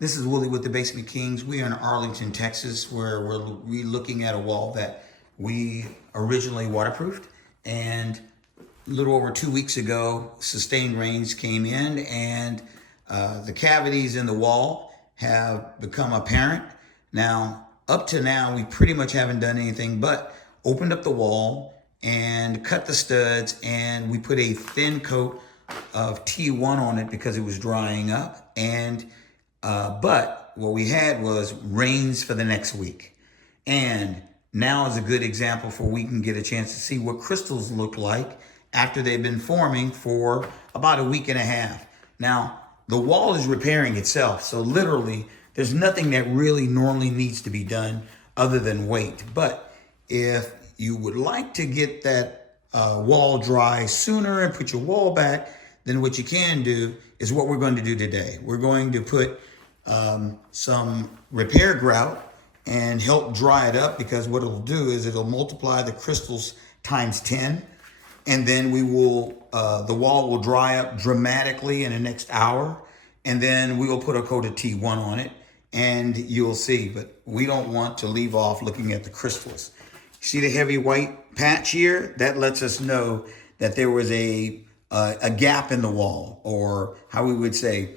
This is Willie with the Basement Kings. We are in Arlington, Texas, where we're looking at a wall that we originally waterproofed. And a little over 2 weeks ago, sustained rains came in and the cavities in the wall have become apparent. Now, up to now, we pretty much haven't done anything but opened up the wall and cut the studs, and we put a thin coat of T1 on it because it was drying up. And but what we had was rains for the next week. And now is a good example for we can get a chance to see what crystals look like after they've been forming for about a week and a half. Now, the wall is repairing itself. So literally, there's nothing that really normally needs to be done other than wait. But if you would like to get that wall dry sooner and put your wall back, then what you can do is what we're going to do today. We're going to put some repair grout and help dry it up, because what it'll do is it'll multiply the crystals times 10, and then we will the wall will dry up dramatically in the next hour, and then we will put a coat of T1 on it and you'll see. But we don't want to leave off looking at the crystals. See the heavy white patch here? That lets us know that there was a gap in the wall, or how we would say,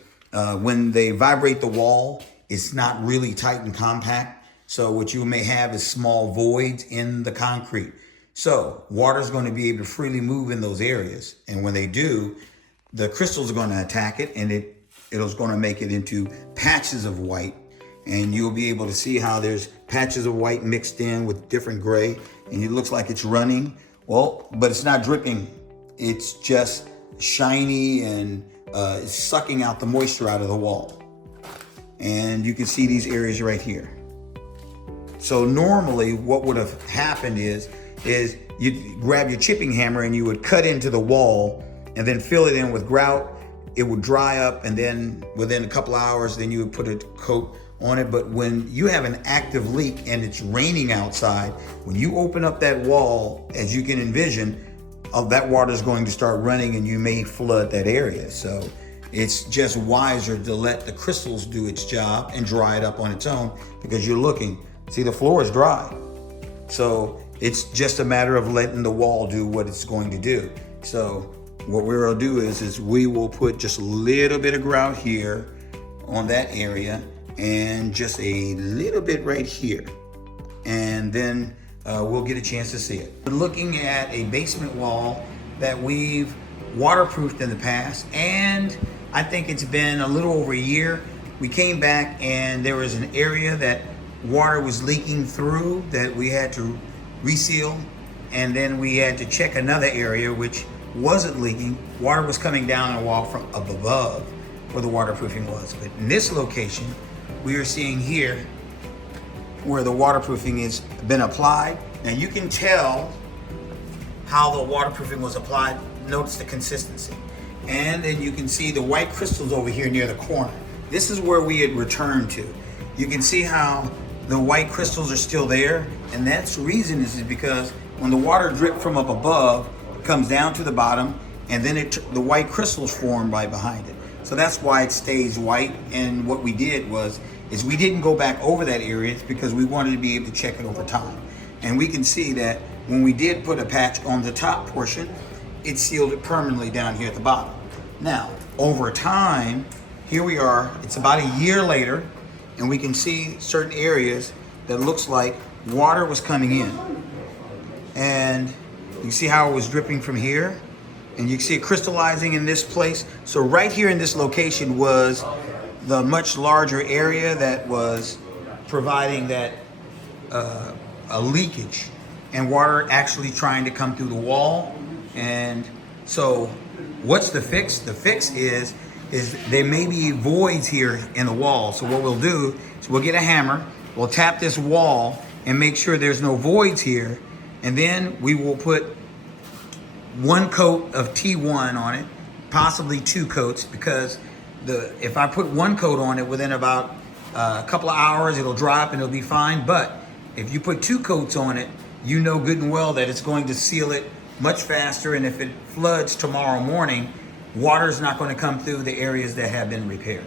when they vibrate the wall, it's not really tight and compact. So what you may have is small voids in the concrete. So water is going to be able to freely move in those areas. And when they do, the crystals are going to attack it, and it's going to make it into patches of white. And you'll be able to see how there's patches of white mixed in with different gray, and it looks like it's running. Well, but it's not dripping. It's just shiny and it's sucking out the moisture out of the wall. And you can see these areas right here. So normally what would have happened is you'd grab your chipping hammer and you would cut into the wall and then fill it in with grout. It would dry up, and then within a couple hours, then you would put a coat on it. But when you have an active leak and it's raining outside, when you open up that wall, as you can envision, that water is going to start running and you may flood that area. So it's just wiser to let the crystals do its job and dry it up on its own, because you're looking, see, the floor is dry. So it's just a matter of letting the wall do what it's going to do. So what we'll do is we will put just a little bit of grout here on that area and just a little bit right here. And then we'll get a chance to see it. We're looking at a basement wall that we've waterproofed in the past, and I think it's been a little over a year. We came back and there was an area that water was leaking through that we had to reseal, and then we had to check another area which wasn't leaking. Water was coming down the wall from up above where the waterproofing was. But in this location, we are seeing here where the waterproofing has been applied. Now you can tell how the waterproofing was applied. Notice the consistency. And then you can see the white crystals over here near the corner. This is where we had returned to. You can see how the white crystals are still there. And that's the reason is because when the water dripped from up above, it comes down to the bottom, and then the white crystals form right behind it. So that's why it stays white. And what we did is we didn't go back over that area because we wanted to be able to check it over time. And we can see that when we did put a patch on the top portion, it sealed it permanently down here at the bottom. Now, over time, here we are, it's about a year later, and we can see certain areas that looks like water was coming in. And you can see how it was dripping from here, and you can see it crystallizing in this place. So right here in this location was the much larger area that was providing that a leakage and water actually trying to come through the wall. And so what's the fix? The fix is there may be voids here in the wall. So what we'll do is we'll get a hammer, we'll tap this wall and make sure there's no voids here. And then we will put one coat of T1 on it, possibly two coats, because if I put one coat on it, within about a couple of hours, it'll dry up and it'll be fine. But if you put two coats on it, you know good and well that it's going to seal it much faster. And if it floods tomorrow morning, water is not going to come through the areas that have been repaired.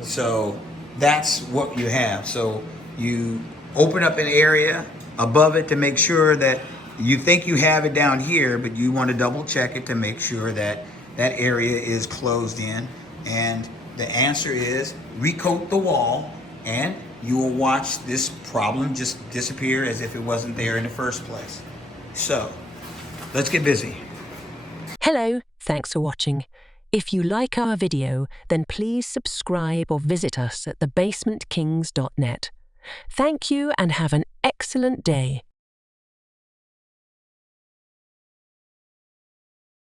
So that's what you have. So you open up an area above it to make sure that you think you have it down here, but you want to double check it to make sure that that area is closed in. And the answer is recoat the wall, and you will watch this problem just disappear as if it wasn't there in the first place. So let's get busy. Hello, thanks for watching. If you like our video, then please subscribe or visit us at thebasementkings.net. Thank you and have an excellent day.